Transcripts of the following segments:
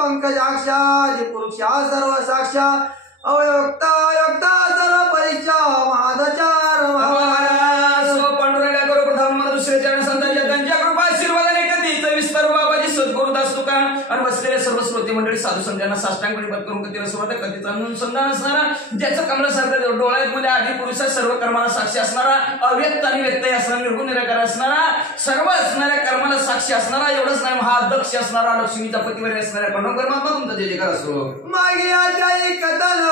पंकजाक्षादि पुरुषा सर्व साक्षा अवयोक्ता योक्ता सर्व परीक्षा महादचार पांडुरंगा करो प्रथम दुसरे चरण संतांच्या त्यांच्या कृपा आशीर्वादाने कधीच विस्तार बाबाजी सद्गुरुदास तुका आणि बसलेले सर्व श्रोते मंडळी साधू संतांना साष्टांग प्रणिपात करून कधीला सुरुवात कधीच अनुसंधान असणारा ज्याचं कमलासारखं डोळ्यात मध्ये आधी पुरुषा सर्व कर्माला साक्षी असणारा अव्यक्त आणि व्यत्यय असणारा निर्गुण निराकार असणारा सर्व असणाऱ्या कर्माला साक्षी असणारा एवढंच नाही महादक्ष असणारा लक्ष्मीचा पतिवर असणाऱ्या पण परमात्मा तुमचा जय जयकार असो मागे आजही कथन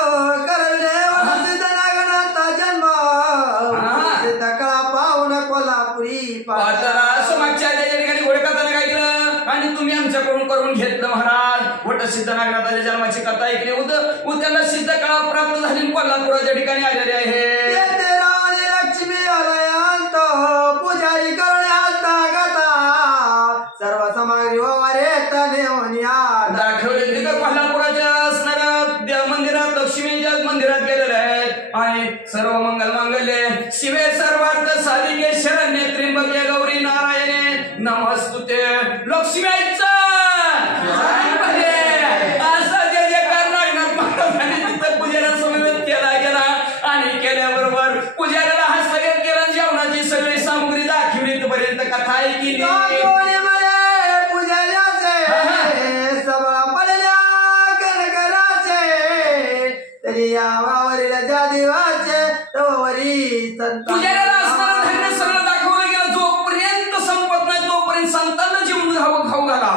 करविले वनसिद्ध नागनाथा जन्म सिद्ध कळा पाहुन कोल्हापुरी पातरा मागच्या ठिकाणी घोडकथाने काय केलं आणि तुम्ही आमच्याकडून करून घेतलं महाराज वट सिद्ध नागनाथाच्या जन्माची कथा ऐकली उद्याला सिद्ध कळा प्राप्त झाली कोल्हापुराच्या ठिकाणी आलेले आहे लक्ष्मी आलयांत पुजारी करण्यात गता सर्व सामग्री वरेत नेवनिया दाखवले तिथं कोल्हापुराच्या असणाऱ्या मंदिरात लक्ष्मीच्या मंदिरात गेलेले आहेत आणि सर्व मंगल मांगल्ये शिवे सर्वार्थ साधिके शरण्ये त्र्यंबके गौरी नारायणे नमस्तुते लक्ष्मी आईचा असा जे जे नागनाथ महाराजांनी तिथं पुजाऱ्या समवेत केला गेला आणि केल्याबरोबर पुजाऱ्याला हस्तगत केला जेवणाची सगळी सामग्री दाखवली पर्यंत कथा ऐकली पुजाऱ्याला असणारं धान्य सगळं दाखवलं गेलं जोपर्यंत संपत नाही तोपर्यंत संतांना जेवण खाऊ घाला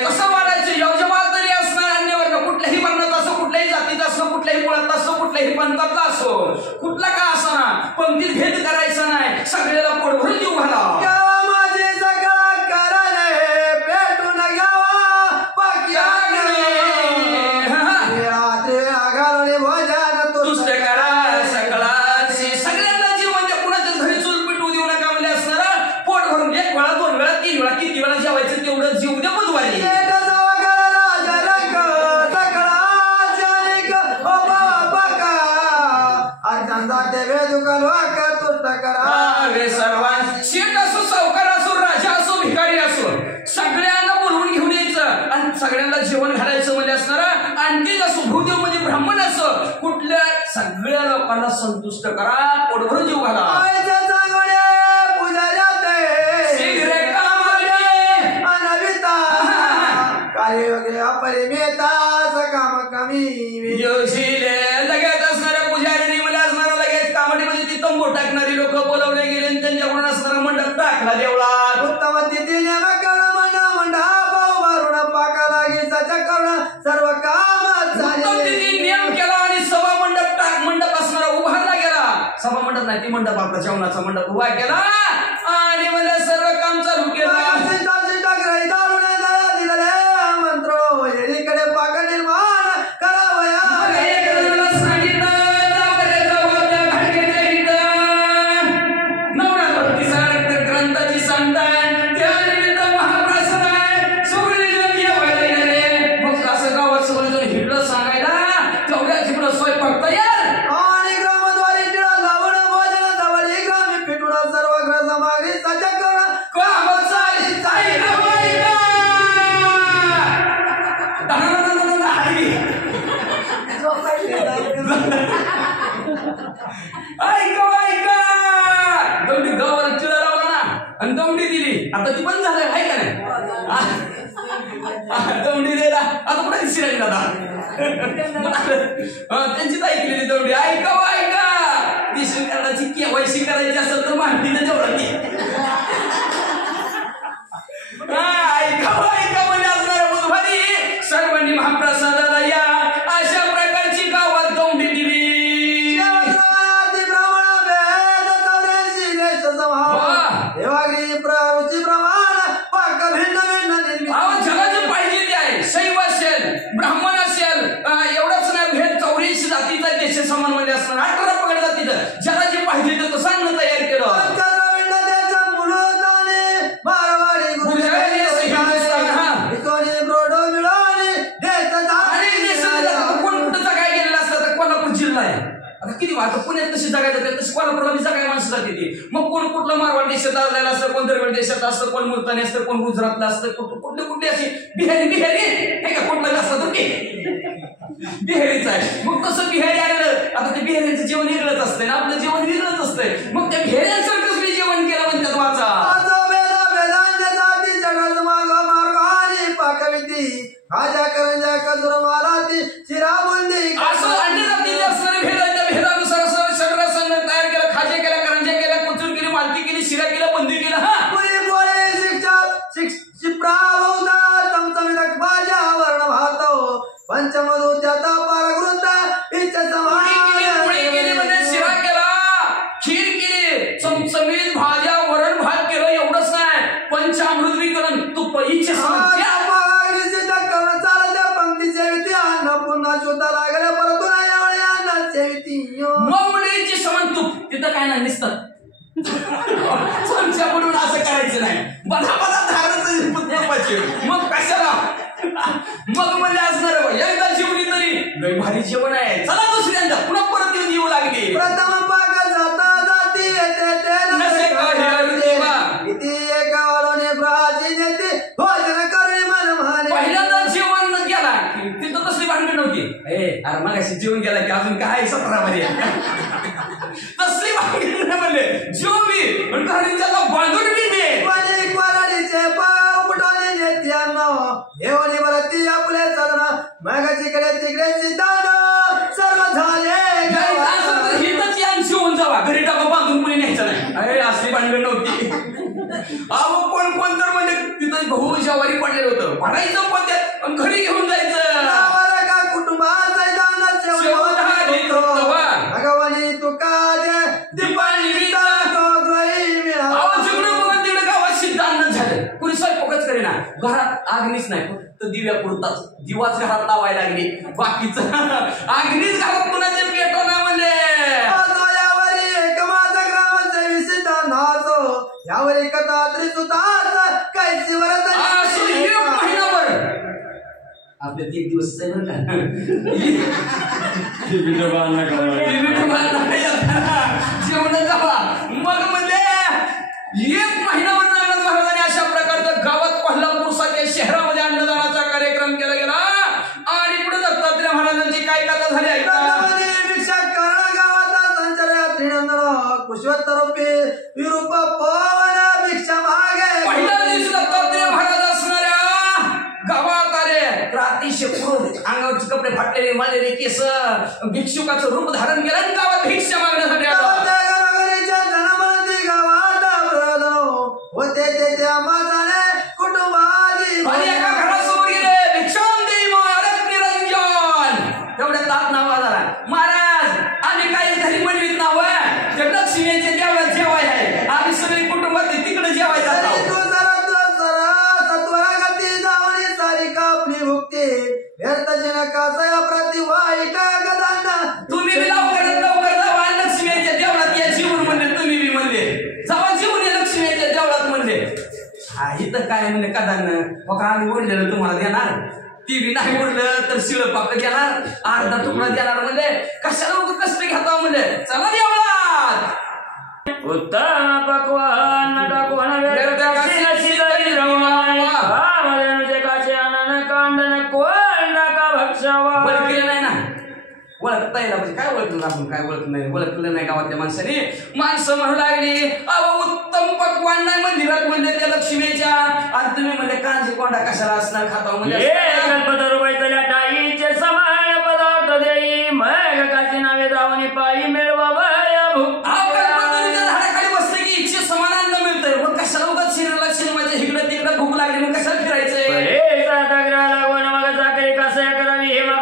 कसं वाढायचं यजमानदारी असणार अन्य वर्ग कुठल्याही वर्णात असो कुठल्याही जातीत असो कुठल्याही मुळात असो कुठल्याही पंथातला असो कुठला का असना पंक्तीत भेद करायचा नाही सगळ्याला पोटभरून जीव घाला किती वेळा जेवायचं तेवढं जीव द्या बुधवारी शेठ असो सावकार असो राजा असो भिकारी असो सगळ्यांना बोलवून घेऊन यायचं आणि सगळ्यांना जेवण घालायचं म्हणजे असणारं आणखी असो भूदेव म्हणजे ब्राह्मण असो कुठल्या सगळ्या लोकांना संतुष्ट करा पोटभरून जीव घाला लगेच असणाऱ्या पुजारी असणारा लगेच कामडी म्हणजे ती तंबू टाकणारी लोक बोलवले गेले आणि त्यांच्याकडून असणारा मंडप टाकला देवळात उत्तम तिथीने सर्व काम नियम केला आणि सभा मंडप असणारा उभारला गेला सभा मंडप नाही ती मंडप आपला जेवणाचा मंडप उभा केला आणि म्हणजे सर्व काम चालू केलं दमडी गावाला चिडा लावला ना आणि दमडी दिली आता ती पण झालं आहे का नाही दमडी द्यायला आता कुठे दिसली दादा त्यांचीच ऐकलेली दमडी ऐका ती शिंकरणाची केवायसी करायची असेल तर माहिती ना तेवढा ती ऐका म्हणजे असणाऱ्या बुधवारी सर्वांनी महाप्रसादाला या अशा प्रकारची गावात दमडी दिली जगाची पाहिजे ती आहे शैव असेल ब्राह्मण असेल एवढंच नाही भेद 84 जातीचा देश समान मध्ये असणार 18 पगड जातीचं जगाची पाहिजे तर तसं अन्न तयार केलं कोण कुठं काय गेलेला असतं तर कोल्हापूर जिल्हा आहे आता किती आता पुण्यात कशी जगायचं जाते तशी कोल्हापूरला बी जगाय माणसं जाते ती. मग कोण कुठलं मारवाड देशात आलेलं असतं, कोण दरवेळ देशात असतं, कोण मुलतानी असतं, कोण गुजरातला असतं, कुठले कुठली अशी बिहारी नाही का कुठलं असतं तर बिहारीच आहे. मग तसं बिहारी आलेलं आता ते बिहाऱ्यांचं जेवण वेगळंच असतंय ना आपलं जेवण वेगळंच असतंय. मग त्या बिहाऱ्यांसारखंच मी जेवण केलं म्हणतात वाचा भाज्या करंजा खजूर मालाती चिरा बुंदी असं अंडी जातीचे असणारे भेदाच्या भेदानुसार शरीरासंग तयार केलं, खाजे केल्या, करंजा केल्या, कुचूर केली, मालकी केली, शिरा केला, बंदी केलं. हा पुरी पोळे शिप्रा बहुता चमचमीत भाज्या वर्ण भात पंचमधू त्याचा पारगृत इच्छा केली म्हणजे शिरा केला, खीर केली, चमचमीत भाज्या वरण भात केलं. एवढंच नाही पंचामृत विकरण तुप इच्छा तिथं काय नाही दिसत चमच्या म्हणून असं करायचं नाही. बधा धारायचं मग कशाला मग म्हणजे असणार एकदा जेवली तरी लय भारी जेवण आहे चला दुसऱ्यांदा पुन्हा परत येऊन येऊ लागली. प्रथम पाक जाता जाती भोजन करून मन म्हणे पहिल्यांदा जेवण गेला तिथं तसली भांडण नव्हती. अरे मग अशी जेवण गेला की अजून काय 17 मध्ये तसली भांडण म्हणले जेवली घरीच्याला बांधून दिली कोराडीचे पाव बुटवले नेत्यांना एवढी भरती आपले सदना मग तिकडे तिकडे सिद्धांत सर्व झाले शिवून जावा घरी टाका बांधून कुणी न्यायचं नाही. अरे असली भांडण नव्हती. अहो कोण कोण तर म्हणजे तिथं भाऊ जवारी पडलेलं होतं पडायचं पण त्यात घरी घेऊन जायचं का कुटुंबाचा भगवानी तुका दीपाली गावात सिद्धांत झालं कुणी स्वयंपाकच करेना घरात आग्नीच नाही फक्त दिव्या पुरताच दिवाच घरात लावायला लागली बाकीचं आग्नीच घरात कुणाचे पेटवणार म्हणजे यावर एकता त्रिसुताच कायची वरत महिनाभर आपल्या 1 दिवस जेवण जावा मग म्हणजे 1 महिनाभर नागनाथ महाराजांनी अशा प्रकारचं गावात कोल्हापूरसारख्या शहरामध्ये अन्नदानाचा कार्यक्रम केला गेला. आणि पुढे दत्तात्रय महाराजांची काय कथा झाली कुशवत्तरूपी विरूप पवन भिक्षा मागे पहिल्या दिवशी दत्तात्रय महाराज असणाऱ्या गावात आले. रात्रीचे क्रोध अंगावरचे कपडे फाटलेले मारलेले केस भिक्षुकाचं रूप धारण केलं आणि गावात भिक्षा मागण्यासाठी आला. होते ते त्या माझाने कुटुंबाजी आणि एका घरासमोर गेले भिक्षाम देई महाराज निरंजन तेवढ्या ताप नावा झाला. महाराज आम्ही काही घरी बनवीत नाव लक्ष्मीचे देवळात जेवाय आहे आम्ही सगळी कुटुंबात तिकडे जेवायचं सत्वरागती जावणी सारी कापली भुक्ती व्यर्थ जनकाचा प्रति वाईट गदांना तुम्ही लवकरात लवकर जावा लक्ष्मीच्या देवळात या जीवन म्हणले तुम्ही बी म्हणले जावा जीवन या लक्ष्मीच्या देवळात म्हणले. हा इथं काय म्हणले कदांना मग आम्ही ओढलेलं तुम्हाला देणार ती बी नाही ओढलं तर शिळ पाक देणार अर्धा तुकडा देणार म्हणजे कशाला लोक कष्ट घेता म्हणजे चला देवळात उत्तम पक्वान टाकून ओळखलं नाही ना ओळखता येईल म्हणजे काय ओळखलं आपण काय ओळखलं नाही गावातल्या माणसाने माणसं म्हणू लागली अहो उत्तम पक्वान नाही मंदिरात म्हणजे त्या लक्ष्मीच्या आणि तुम्ही म्हणजे कांजी कोंडा कशाला असणार खाता म्हणजे टाईचे समान पदार्थ देई मग काची नावे दावणी पायी मिळवा झाडाखाली बसले की इच्छे समान अन्न मिळतंय मग कशाला उगाच शरीराला शिरमाच्या हिकडं तिकडं भूक लागली मग कशाला फिरायचंय लागून मग चाकरी कसं करावी हे मग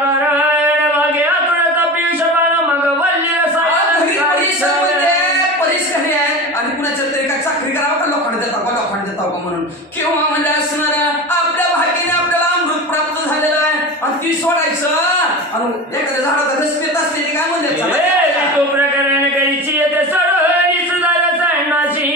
परिश्रमी आहे आणि कुणाच्या तरी काय चाकरी करावं का लोखंड देताव का म्हणून किंवा म्हणजे असणाऱ्या आपल्या भाग्याने आपल्याला अमृत प्राप्त झालेलं आहे आणि ती सोडायचं आणि एखाद्या झाडाचा रस पित असलेली काय म्हणतात तो प्रकरण करीची येते सोडून सुधार सांगण्याची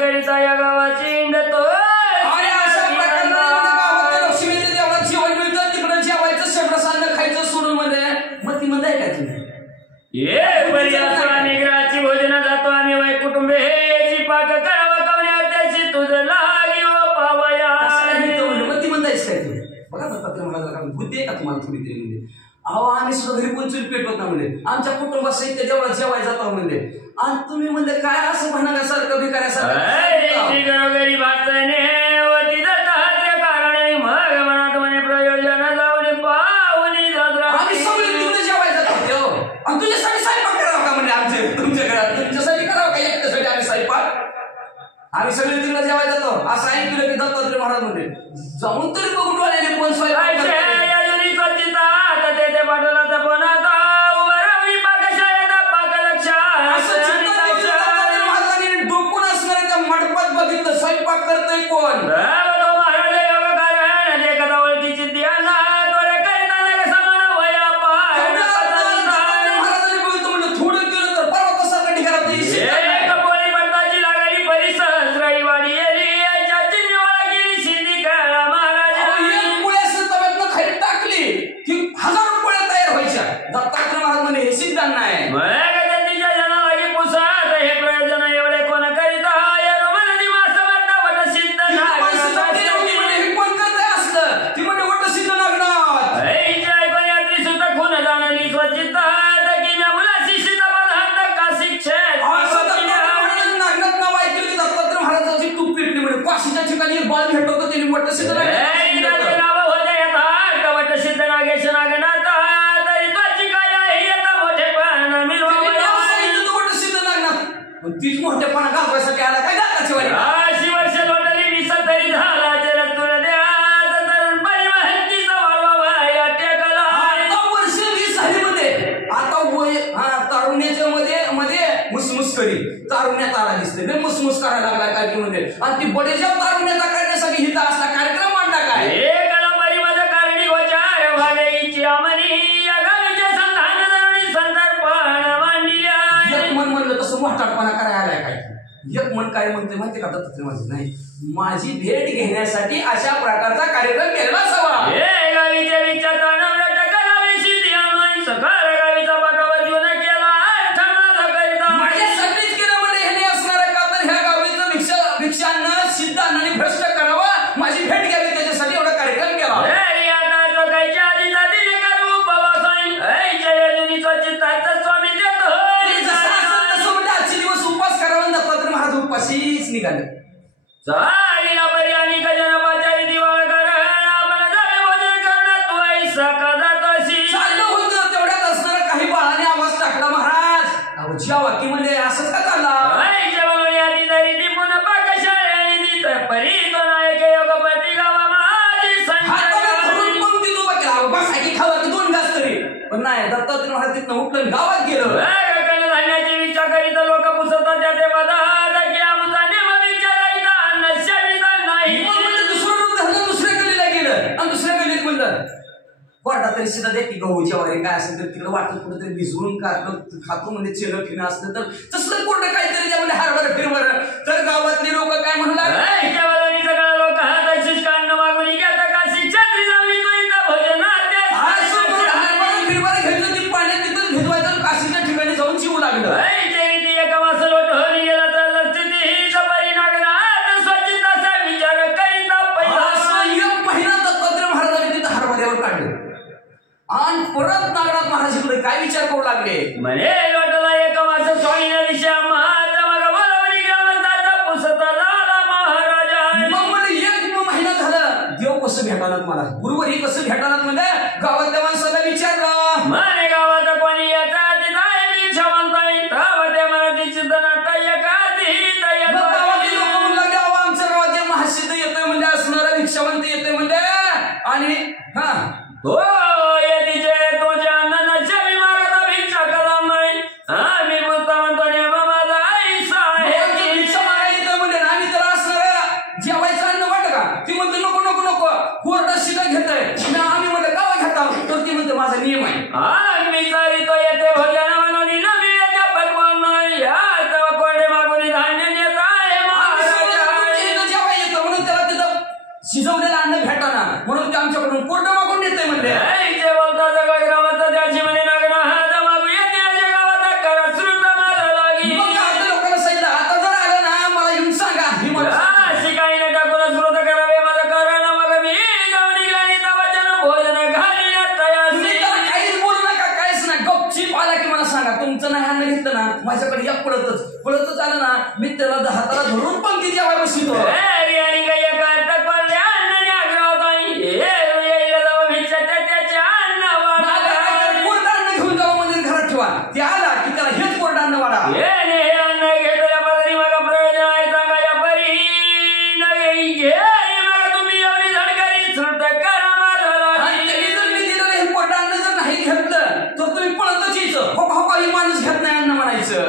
करिता या गावाची इंडतो आणि अशा प्रकारे गावात लक्ष्मीच्या देवळात जेवण मिळतं तिकडं जेवायचं सगळं अन्न खायचं सोडून मध्ये मग ती मध्ये आहे का तुम्ही ये बरी असो आम्ही ग्रहाची भोजना जातो आम्ही वै कुटुंबेची पाक करावा कवण्या त्याची तुझं लागी व पावया मग ती म्हणतायच काय तुम्ही बघा दत्तात्रय महाराज बुद्धी आहे का तुम्हाला थोडी तरी म्हणजे अहो आम्ही सुद्धा घरी कोण चूल पेटवत ना म्हणजे आमच्या कुटुंबासहित जेव्हा जेवाय जातो म्हणजे आणि तुम्ही म्हणजे काय असं म्हणण्यासारखं भिकाऱ्यासारखं घरोघरी भातने वती दत्तात्रय कारण मग मनात म्हणे प्रयोजन जाऊन पाहुनी आम्ही सगळे तिकडे जेवाय जातो आणि तुझ्यासाठी स्वयंपाक करावं का म्हणजे आमचे तुमच्या घरात तुमच्यासाठी करावं का एकट्यासाठी आम्ही स्वयंपाक आम्ही सगळे तिकडे जेवाय जातो असं ऐकलं की दत्तात्रय महाराज म्हणजे जाऊन तरी बघून आलेले कोण स्वयंपाक पाठवला तर कोणाचा उभा राहून पाकशाळेचा पाक लक्षात डोकून असणाऱ्या त्या मंडपात बघितलं स्वयंपाक करतोय कोण तीच मोठेपणा गावासाठी आला काय दाखवायची अशी वर्ष लोटली 20 तरी झाला तुला द्या तरुण परिवारांची आता वर्ष 20 झाली मध्ये आता वय तारुण्याच्या मध्ये मुसमुस करी तारुण्यात आला दिसते नाही मुसमुस करायला लागला काय मध्ये आणि ती बडेच्या तारुण्याचा करण्यासाठी हिता असला कार्यक्रम मांडला काय बरी माझं कारणी गोचार व्हावे इच्छा आमनी या गावच्या संधान जरुरी संदर्पण मांडिया मन म्हणलं तसं मोठापणा करायला आलाय काय एक मन काय म्हणते माहिती का दत्तात्रय माझी नाही माझी भेट घेण्यासाठी अशा प्रकारचा कार्यक्रम केला असावा गावीच्या विचार सकाळ गावीचा पाठवा जीवन केला माझ्यासाठीच केलं म्हणजे ह्याने असणार का तर ह्या गावीचं भिक्षांना सिद्धांना आणि भ्रष्ट करावं माझी भेट घ्यावी त्याच्यासाठी एवढा कार्यक्रम केला आजचे दिवस उपास करावा दत्तात्रय महाराज उपाशीच निघाले चालीला पर्यानी गजनपाच्या दिवाळ करण आपण जावे भोजन करणं तू ऐसा कदा तशी चाललं होतं तेवढ्यात असणारा काही बाळाने आवाज टाकला महाराज ज्या वाकी म्हणजे असंच का चालला आधी तरी ती पुन्हा पाकशाळेने दित परी तो नायक योगपती गावा माझी पंक्ती तू बघा बसायची खावा की 2 घास तरी पण नाही दत्तात्रय महाराज तिथनं उठलं गावात गेलं धान्याची विचार करीत लोक पुसवतात त्याचे पदार्थ की आमचा नेम विचारायचा नश्या नाही दुसरं रूप धरलं दुसऱ्या गलीला गेलं आणि दुसऱ्या गलीत म्हणलं वाटा तरी सुद्धा दे की गहू ज्वारी काय असेल तर तिकडे वाटत कुठेतरी भिजवून खातो म्हणजे चेलं फिणं असलं तर तसलं कुठं काहीतरी त्या म्हणजे हरभर फिरवर तर गावातले लोक काय म्हणू लागले सगळं लोक हाताशीच काढणं मागून घेतात का शिक्षण भोजन हरभर फिरवर घेतलं ती पाण्यात तिथं भिजवायचं काशीच्या ठिकाणी जाऊन चिवू लागलं एका मासं लोट होऊन गेला तर लक्षित परिणागनात स्वच्छताचा विचार करीता पहिला 1 महिना दत्तात्रय महाराजांनी तिथं हरभऱ्यावर काढलं आणि परत नागनाथ महाराजांकडे काय विचार करू लागले म्हणे लोटला एक मास स्वामीने दिशा महाराज मग बोलवली ग्रामस्थाचा पुसता झाला महाराजा मग म्हणजे 1 महिना झालं देव कसं भेटणार मला गुरुवारी कसं भेटणार म्हणजे गावातल्या माणसाला विचारलं म्हणे गावात कोणी येतात नाही म्हणताय गावातल्या मराठी चिंतनात एखादी गावातले लोक म्हणलं गाव आमच्या गावात महासिद्ध येतोय म्हणजे असणारा भिक्षावंत येतोय म्हणजे आणि हा हो येतीचे तुझ्या अन्नाच्या विमानाचा भिक्षा करा नाही आम्ही म्हणतो नेम माझा ऐसा आहे भिक्षा मागायला म्हणजे आम्ही तर असणारा जेवायचं अन्न वाटत का ती म्हणते नको नको नको कोरडा शिला घेतोय आम्ही म्हणलं गावा घेता सांगा, तुमचं नाही अन्न घेतलं ना माझ्याकडे या पळतच आलं ना, मी त्याला हाताला धरून पंक्ती जेवाय बसवितो. घेऊन जावं म्हणजे घरात ठेवा. ते आला की त्याला हेच कोरडं अन्न वाढा. माणूस घेत नाही अन्न म्हणायचं.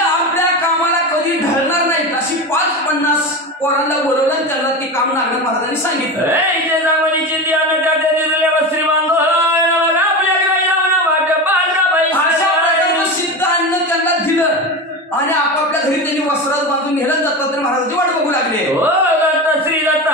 आपल्या कामाला कधी ढळणार नाहीत अशी 5-50 पोरांना बोलवलं, त्यांना ते काम नागनाथ महाराजांनी सांगितलं. सिद्ध अन्न त्यांना दिलं आणि आपापल्या घरी त्यांनी वस्त्रात बांधून नेलं. दत्तात्रय महाराजांची वाट बघू लागले. श्री दत्त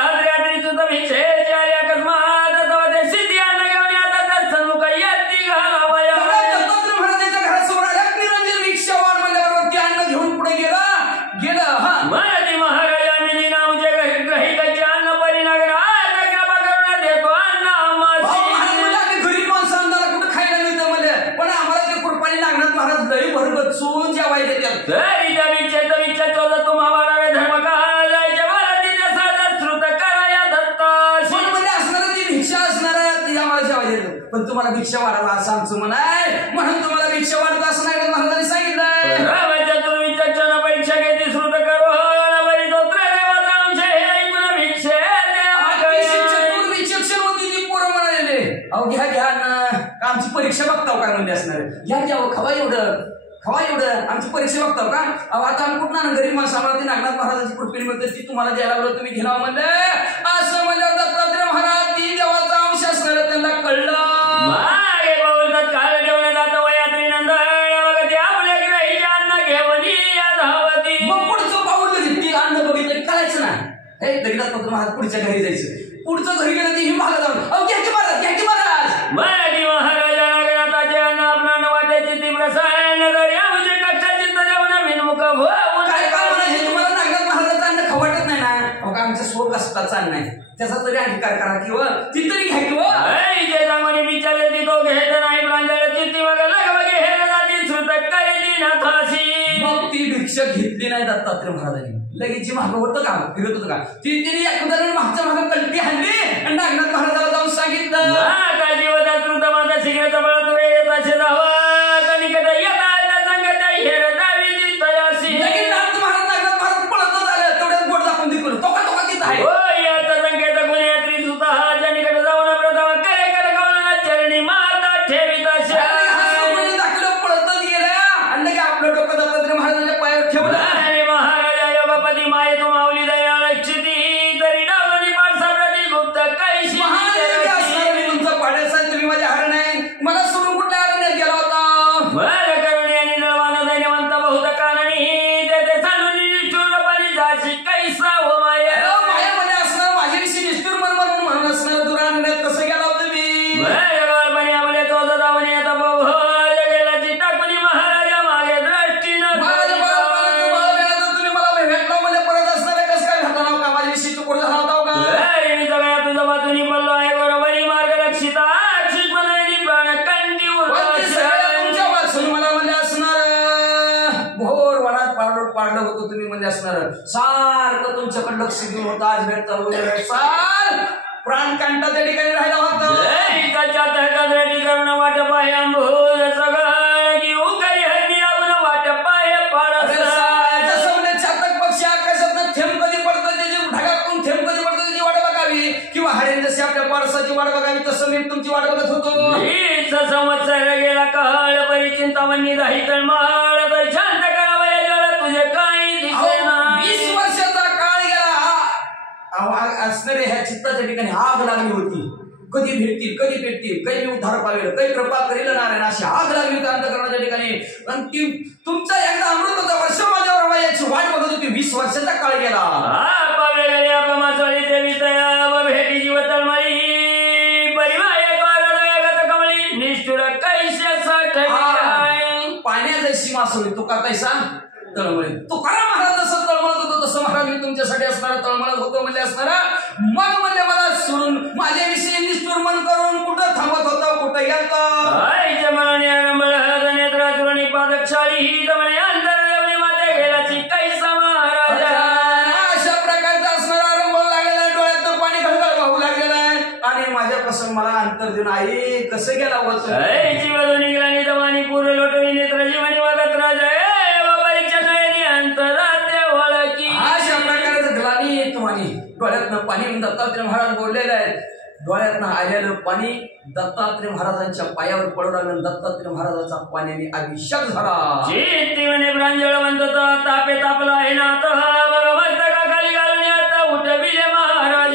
पण तुम्हाला भिक्षा वाढावा असं आमचं म्हण आहे, म्हणून तुम्हाला भिक्षा वाढत असं नाही महाराजांनी सांगितलं. परीक्षा घेतली श्रुत करो विचक्षण होती ती पोरं म्हणाले, अहो घ्या ना, आमची परीक्षा बघताव काय म्हणले असणार. घ्या खवा एवढं आमची परीक्षा बघताव का. अहो आता आम्ही कुठं गरीब माणसं आम्हाला ती नागनाथ महाराजांची कृपेने मिळते, ती तुम्हाला द्यायला लागलो, तुम्ही घेणार म्हणले. असं म्हणजे दत्तात्रय महाराज ती देवाचा अंश असणार त्यांना कळलं. दत्तात्रय महाराज पुढच्या घरी जायचं. पुढचं घरी गेलं ही महाराज जाऊन अहो घ्या की महाराज मराठी महाराजा नागनाथाचे अन्न आपणान वाटायचे तीव्र सायन दर्याचे कच्चाचे तजाव नवीन मुख काय म्हणायचे तुम्हाला नागनाथ महाराजाचं अन्न खवाटत नाही ना. अहो का आमच्या स्वर कष्टाचं अन्न आहे, त्याचा तरी अधिकार करा किंवा ती तरी घ्या किंवा विचारले ती तो घेत नाही प्रांजळ चित्ती मग लगवगे हे जाती श्रुत कळली ना खासी. मग ती भिक्षा घेतली नाही दत्तात्रय महाराजांनी. लगेच मागं होतं का फिरत होतं का ती तिने एखाद्या मागच्या मागं कल्टी हाणली आणि नागनाथ महाराजाला जाऊन सांगितलं काशी होता श्रुत माझा शिकण्याचा बळ तुवे येताशे धावा निकट येता संगत हेर दावी ती तयासी. नागनाथ महाराज पळतच आलं. तेवढ्यात बोट दाखवून दिलं तो का तिथं आहे. संकेत गुन्हे यात्री सुद्धा हाच्या निकट जाऊन प्रथम करे कर गौरव चरणी माता ठेविता दाखलं पळतच गेलं आणि आपलं डोकं दत्तात्रय महाराजांच्या पायावर ठेवलं. माये तो माऊली दयाळ क्षिती तरी डावली पाडसा प्रति गुप्त कैशी तुमचा पाड्याचा तुम्ही माझ्या हरण आहे मला सोडून कुठल्या अरण्यात गेला होता. मर करुणी आणि नळवान दैन्यवंत बहुत कानणी तेथे सांडून निष्ठुर पाणी जाशी कैसा हो माया मायामध्ये असणार माझ्याविषयी निष्ठुर म्हणून असणार दुरारण्यात कसं गेला होता मी. बाळपणी आपले तो दावणी आता बहुल गेला चिटाकुनी महाराजा मागे दृष्टी न पाडलं होतं तुम्ही म्हणजे असणार. सारखं तुमच्याकडे लक्ष देऊन होतं. आज भेटता सार प्राणकांता त्या ठिकाणी राहिला होता. वाटप आहे अंबोल सगळं की उकारी हरणी लागून वाटप आहे छातक पक्षी आकाशात थेंब कधी पडतं त्याची ढगातून थेंब कधी पडतं त्याची वाट बघावी किंवा हरेन जशी आपल्या पारसाची वाट बघावी तसं मी तुमची वाट बघत होतो. संवत्सर गेला काळ परी चिंतामणी राही तळमाळ तर शांत करावया जळ तुझे काही दिसेना. 20 वर्षाचा काळ गेला असणारे ह्या चित्ताच्या ठिकाणी आग लागली होती. कधी भेटतील काही उद्धार पावेल काही कृपा करेल नारायण अशी आग लागली होती अंतःकरणाच्या ठिकाणी. आणि तुमचा एकदा अमृताचा वर्ष माझ्यावर वयाची वाट बघत होती. 20 वर्षाचा काळ गेला. भेटी जीव तळमळी पाण्या जशी मासोळी तुका कैसा तळमळी. तुकाराम महाराज जसं तळमळत होतो तसं महाराज मी तुमच्यासाठी असणारा तळमळत होतो म्हणजे असणारा. मग म्हणजे मला सुरू माझ्यापासून मला अंतर देऊन आई कसं गेला होत जीवन निघला निधवानी पूर्व लोटवी नेत्र जीवनी वागत राजा बाबाईच्या नयनी अंतरात वळकी अशा प्रकारे ग्लानी तुम्हाला डोळ्यातनं पाणी दत्तात्रय महाराज बोललेले आहेत. डोळ्यातनं आलेलं पाणी दत्तात्रय महाराजांच्या पायावर पडू लागलं. दत्तात्रय महाराजांचा पाण्याने अभिषेक झाला. जीवने प्रांजळ म्हणतो तापे तापला आहे ना मस्तकाखाली घालून आता उठविले महाराज.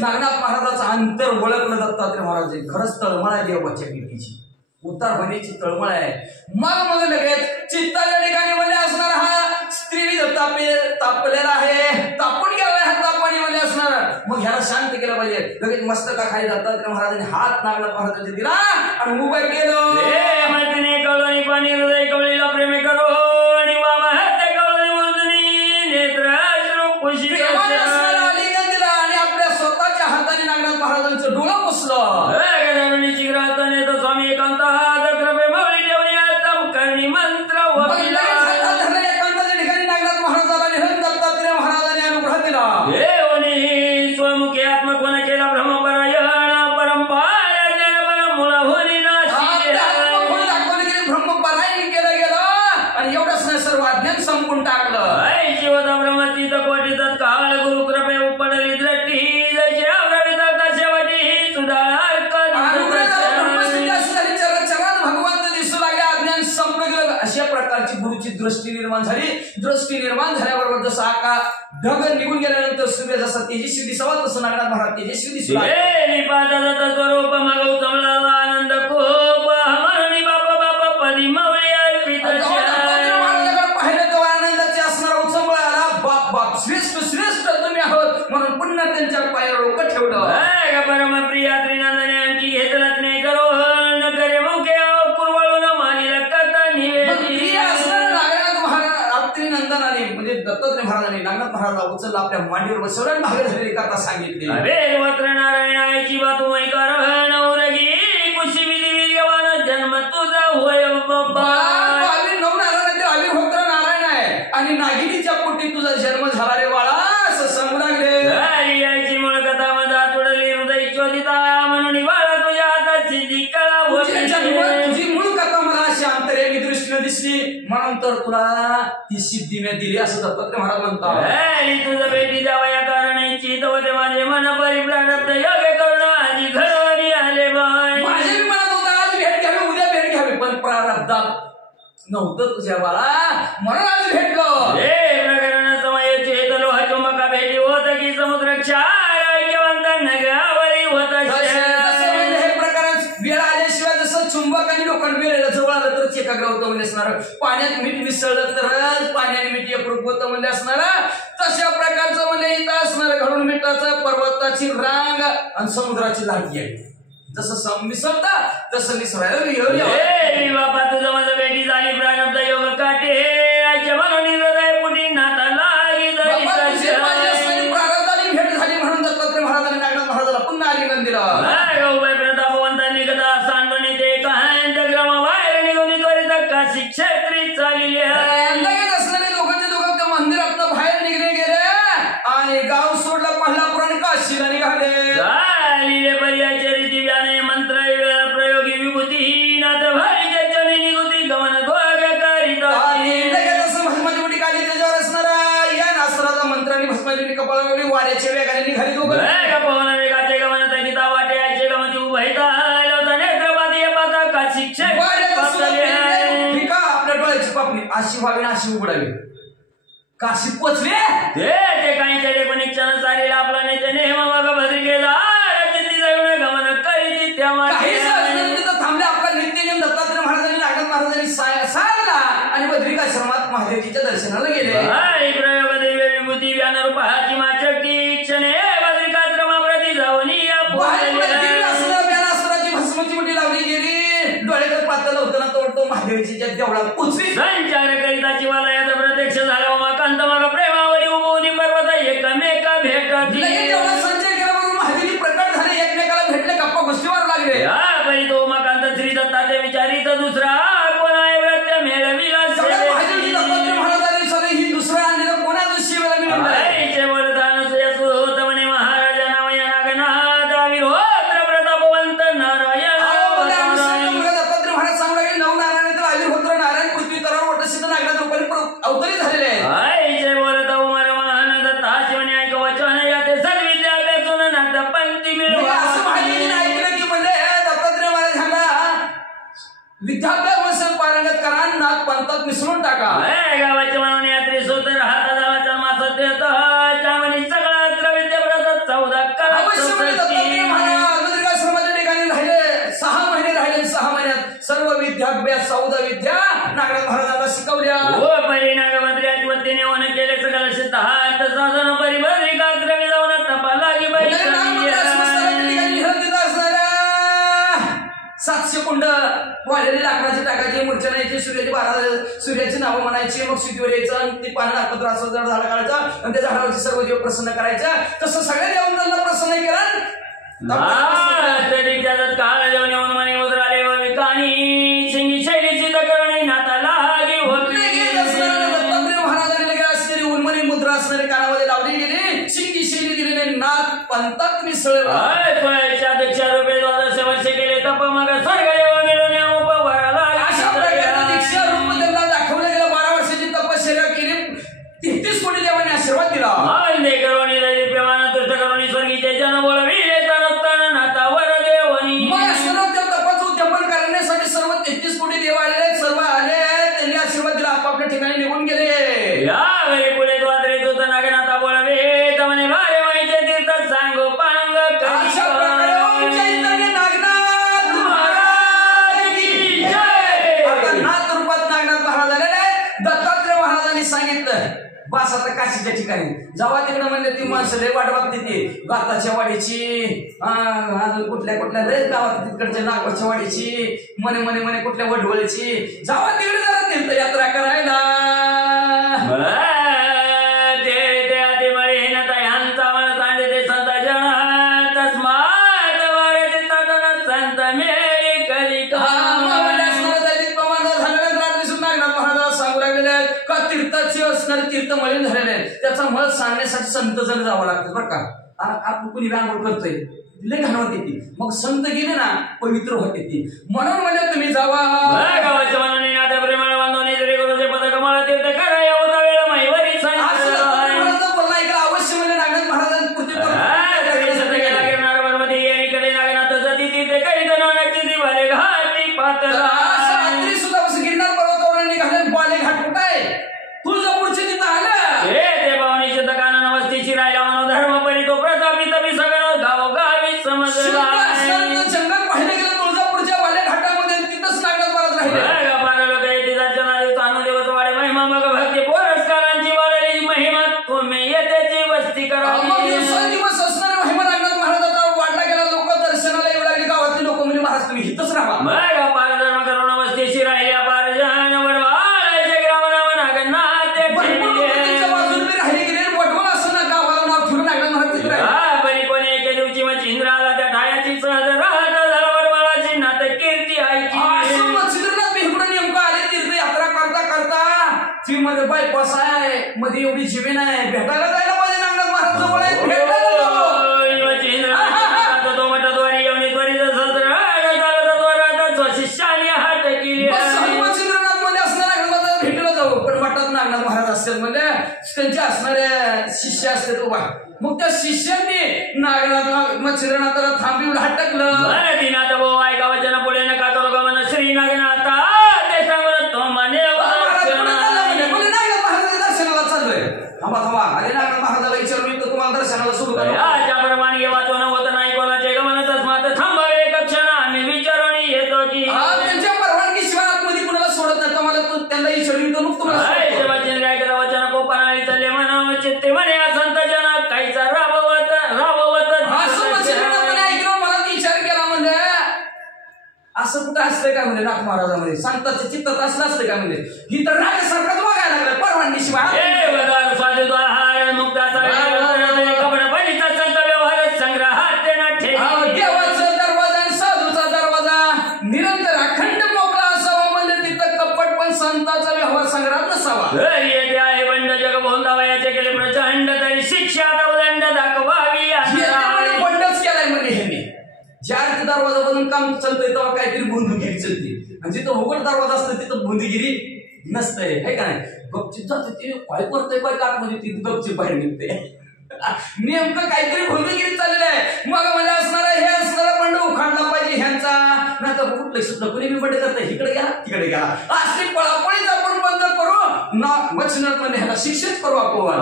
नागनाथ महाराजाचं अंतर ओळखलं दत्तात्रय महाराज. खरंच तळमळ आहे देवाच्या कीर्तीची, उतार होण्याची तळमळ आहे. मग लगेच चित्ताच्या ठिकाणी म्हणजे असणार हा स्त्री तापलेला आहे, तापून गेला हा तापाने म्हणजे असणार. मग ह्याला शांत केलं पाहिजे. लगेच मस्तकाखाली दत्तात्रय महाराजांनी हात नागनाथ महाराजांचे दिला आणि उभं केलं. मैत्रिणी कवळणी पाणी हृदय कवळीला प्रेमे करो आणि बाबा हात कवळणी मूर्धनी नेत्र खुशी आलिंगन दिला आणि आपल्या स्वतःच्या हाताने नागनाथ महाराजांचं डोळं पुसलं. ग्रहाने तर स्वामी एकांत कृपे मौली ठेवणी आता करणी मंत्र एकांताच्या ठिकाणी नागनाथ महाराजाला निहन दत्तात्रय महाराजांनी अनुग्रह दिला. देवनी स्वमुखी आत्मकोन केला ब्रह्मपरायण परंपरा जन मुळा होली दाखवले गेले, ब्रह्मपरायण केलं गेलं आणि एवढंच नाही सर्व अज्ञान संपून टाकलं. शिवता ब्रह्मतीत कोटी तत्काळ गुरु कृपे उपडली दृष्टी जैसे अवरविता शेवटी सुधार अशा प्रकारची गुरुची दृष्टी निर्माण झाली. दृष्टी निर्माण झाल्याबरोबर जसं आकाश ढग निघून गेल्यानंतर सूर्य जसा तेजस्वी दिसावा तसं नागनाथ महाराज तेजस्वी दिसू स्वरूप मग कमला आनंद खूप हमारी बाप बाप पदी मवळी पाहिलं तेव्हा आनंदाचे असणारा उचंबळ आला. बाप बाप श्रेष्ठ श्रेष्ठ तुम्ही आहोत म्हणून पुन्हा त्यांच्या पायावर डोकं ठेवलं. परम प्रिया त्रिनंदने आणखी घेतलंच नाही करो न करे मुखे कुरवळून मानीला कथा निवेदी नंदनाने म्हणजे दत्तात्रय महाराजांनी नागनाथ महाराजाला उचलला, आपल्या मांडीवर बसवलं आणि मागे झालेली कथा सांगितली. वेदवत्र नारायणाची बातू ऐकार नवरगी कुशी विधी गवान जन्म तुझा होय बाबा. अविर्भद्र नारायण आहे आणि नागिनीच्या पोटी तुझा जन्म झाला रे बाळा असं सांगू लागले. याची मूळ कथा मधात उडली हृदय चोदिता म्हणून बाळा तुझ्या हातात सिद्धी कळा तुझी मूळ कथा मला अशी अंतर्यामी दृष्टीने दिसली म्हणून तर तुला ती सिद्धी मी दिली असं दत्तात्रय महाराज म्हणतात. तुझं बेटी जावं या कारणाची होते माझे मन परिप्रारब्ध योग्य करून आधी घरी आले बाय. माझे मी म्हणत होता आज भेट घ्यावी उद्या भेट घ्यावी पण प्रारब्धात नव्हतं तुझ्या बाळा म्हणून आज भेटलो. हे प्रकरण समयाचे हेत लोहा चुंबका भेटी होत की समुद्र नगावरी होत. हे प्रकरण वेळ आल्याशिवाय जसं चुंबक आणि लोखंड वेळेला जवळ आलं तरच एकाग्र होतं म्हणजे असणार. पाण्यात मीठ मिसळलं तरच पाण्याने मीठ एकरूप होतं म्हणजे असणार. तशा प्रकारचं म्हणजे इथं असणार घडून मिठाचं पर्वताची रांग आणि समुद्राची लाटी आहे. जसं मिसळता तसं मिसळायला बाबा तुझं माझं बेटी झाली प्रारब्ध योग काटे म्हणून हृदय पुटी नाता लागली प्रारब्धाची भेट झाली म्हणून दत्तात्रय महाराजांनी नागनाथ महाराजाला पुन्हा आलिंगन दिलं. प्रतापवंतांनी कथा सांडून ते ग्राम बाहेर निघून त्वरित काशी क्षेत्री चालली असणारे दोघांचे दोघं त्या मंदिरात बाहेर निघले गेले आणि गाव सोडलं कोल्हापूर आणि काशीला निघाले. पर्यायच्या रीतीव्याने मंत्र प्रयोगी विभूती नाथ भाईच्या चरणी निघुती गमन भस्माची काळजी त्याच्यावर असणार या नासराचा मंत्र आणि भस्माची कपाळावरी वाऱ्याच्या वेगाने निघाली दोघं. पवन वेगाचे गमन तगिता वाट्याचे गमती उभयता नेत्रपाती पाता काशी आपल्या डोळ्याची पापणी अशी व्हावी अशी उघडावी. काशी पोचले ते काही चढे पण क्षण चालेला आपला नेते नेहमी मग भद्री गेला गमन करीत थांबले. आपला नित्यनेम दत्तात्रय महाराजांनी नागनाथ महाराजांनी सारला आणि बद्रिकाश्रमात महादेवजीच्या दर्शनाला गेले. प्रयोग दिव्य विभूती व्यान रूपाची माचकी क्षणे बद्रिकाश्रमाप्रती जाऊन भस्माची मुठी लावली गेली. डोळ्यात पातळ होताना तोडतो महादेवजीच्या देवळात पोचली. संचार करिता शिवालयात प्रत्यक्ष झाला उमाकांत मग प्रेमावरी उभवनी पर्वत एकमेका भेटती. संचय केल्याबरोबर महादेवी प्रकट झाले, एकमेकाला भेटले, गप्पा गोष्टीवर लागले. परी तो उमाकांत श्री दत्ताचे विचारित दुसरा कोण आहे व्रत मेळविला महाराजांनी सगळे ही दुसरा आणलेलं कोणाचं शिवाला मिळवलं बोलताना होत म्हणे महाराजा नाव या नागनाथ विरोध अवश्य म्हणजे दत्तात्रय महाराज बद्रिकाश्रमाच्या ठिकाणी राहिले 6 महिने राहिले. 6 महिन्यात सर्व विद्याभ्यास 14 विद्या नागनाथ महाराजांना शिकवल्या. नागमंत्र्याची वतीने वन केले सकल सिद्धार्थ साधन परिभरिका द्रवी जाऊन तपा लागी बाई 700 कुंड वाळलेली लाकडाची टाकायची, मूर्छना यायची, सूर्याची नावं म्हणायची, मग शिटीवर यायचं आणि ती पानं नागपत्र असं झाड काढायचं आणि त्या झाडावरची सर्व देव प्रसन्न करायचं. तसं सगळ्या देवांना प्रसन्न केलं. काळ जेवण येऊन मने उतराले व विकानी शिंगी शैलीची दकरणी नाता लागी होती. दत्तात्रय महाराजांनी लगेच असलेली उन्मनी मुद्रा असणारी कानामध्ये लावली गेली, शिंगी शैली दिलेले नाथ पंथात मिसळले. रुपये 1200 वर्ष केले तप मग स्वर्ग देव मिळून अशा प्रकारे दीक्षा रूप त्यांना दाखवलं गेलं. 12 वर्षाची तपश्चर्या केली, 33 कोटी देवाने आशीर्वाद दिला. करोणी पेवाना तुष्ट करोणी स्वर्गीचे जन बोलविले तन नाता वर देवनी. मग सर्व त्या तपाचं उद्यापन करण्यासाठी सर्व 33 कोटी देव आलेले, सर्व आले, त्यांनी आशीर्वाद दिला, आपापल्या ठिकाणी निघून गेले. यावेळी पुढे द्वारे दूत नागनाथा बोलवे तमने भारे माहिती तीर्थ सांगो पांग अशा प्रकारे ओम चैतन्य नागनाथ महाराज की जय. आता नाथ रूपात नागनाथ महाराज आलेले. दत्तात्रय महाराजांनी सांगितलं बस आता काशीच्या ठिकाणी जेव्हा तिकडे म्हणले ती माणसं लय वाट बघते ती गाताच्या वाडीची, अजून कुठल्या कुठल्या लय गावात तिकडच्या नागवाच्या वाडीची, मने कुठल्या वडवळची, जेव्हा तिकडे जरा तीर्थयात्रा करायला तीर्थ मळीन झालेले आहेत. त्याचा मळ सांगण्यासाठी संत जण जावं लागतं बरं का. आपण कुणी व्यायाम करतोय लय घाणवत येते, मग संत गेले ना पवित्र होते ती. म्हणून म्हणजे तुम्ही जावा गावाच्या मनाने नात्या प्रेमाला बांधवणे जरी गुरुचे पद कमाला तीर्थ करा होता वेळ माहिती अवश्य म्हणजे नागनाथ महाराजांनी कृती गिरनार पर्वतावर निघाले. बाले घाट कुठं आहे? तुळजापूरचे तिथं आलं. ते पावणी शुद्ध कानन वस्तीची राहिला म्हणून धर्म परी तो प्रतापित मी सगळं गावोगावी समजला. जंगल पाहिलं गेलं तुळजापूरच्या बाले घाटामध्ये, तिथंच नागनाथ महाराज राहिले. पार लोक दिवस वाढे महिमा मग भक्ती पुरस्कारांची वाढली महिमा तुम्ही येत्याची वस्ती करा. दिवस असणारे महिमा नागनाथ महाराजाचा वाढला गेला. लोक दर्शनाला येऊ लागली. गावातली लोक म्हणजे महाराज तुम्ही इथंच राहा. मग पार धर्म करुण वस्तीशी राहिल्या पार जन वडवाळाचे ग्राम नाव नागनाथ बाजूला राहिले गेले. वडवळ असं ना गावाला नाव ठेवून नागनाथ महाराज तिथे राहिले. बरी कोणी एके दिवशी मग इंद्राला त्या ठायाची सहज राहत झाला वडवाळाची नात कीर्ती ऐकी. मच्छिंद्रनाथ बिहपुडे नेमकं आले तीर्थयात्रा करता ती मध्ये बायपास आहे, मध्ये एवढी जीवन आहे, भेटायला जायला पाहिजे नागनाथ महाराज जवळ आहे, भेटायला मठाद्वारी येऊन त्वरित शिष्याने हात केली. मच्छिंद्रनाथ मध्ये असणाऱ्या भेटीला जाऊ, पण मठात नागनाथ महाराज असतात म्हणजे त्यांचे असणारे शिष्य असतात उभा. मग त्या शिष्यांनी नागनाथ मच्छिंद्रनाथाला थांबवून हटकलं. दिनाथ भाऊ ऐका वचन पुढे नका तो गमन श्री नागनाथा ते सांगत तो म्हणे दर्शनाला चाललोय. थांबा अरे नागनाथ महाराजाला विचारून मी तुम्हाला दर्शनाला सुरू करा. त्याप्रमाणे वाचवणं होत नाही कोणाचे गमन तस्मात थांबावे एक क्षण आम्ही विचारून येतो की त्यांच्या परवानगी शिवाय आतमध्ये कुणाला सोडत नाही. तुम्हाला त्यांना विचारून तो तुम्हाला वचन कोपराळी चालले म्हणा चित्ते म्हणे संत जना काहीचा राबवत ऐकलं. मला विचार केला म्हणजे असं कुठं असतंय का म्हणजे नाथ महाराजांमध्ये संतांच्या चित्तात असलं असतं का म्हणजे ही तर राज्यासारखंच बघायला लागलं परवानगी शिवाय. देवाचा दरवाजा आणि साधूचा दरवाजा निरंतर अखंड मोकळा असावा म्हणजे तिथं कपट पण संतांचा व्यवहार संग्राम नसावा. आहे बंड जग बोंदावयाचे केले प्रचंड तरी शिक्षा दंड दाखवावी. बंडच केलाय म्हणजे ह्यांनी. ज्या दरवाजा बनून काम चालतंय तेव्हा काहीतरी बंधुगिरी चालते आणि जिथं उघड दरवाजा असतं तिथं बंधुगिरी नसतंय. हे का नाही? गपचिप जाते ते काय करतोय काय आतमध्ये तिथं गपचिप बाहेर निघते. नेमकं काहीतरी बंधुगिरी चाललेलं आहे. मग म्हणजे असणार हे असणारा बंड उखाडला पाहिजे ह्यांचा, नाही तर कुठलं सुद्धा कोणी बी बंड करतंय इकडे गेला तिकडे गेला. असली पळापळीच आपण बंद करू ना वचनात म्हणजे ह्याला शिक्षित करू आपण.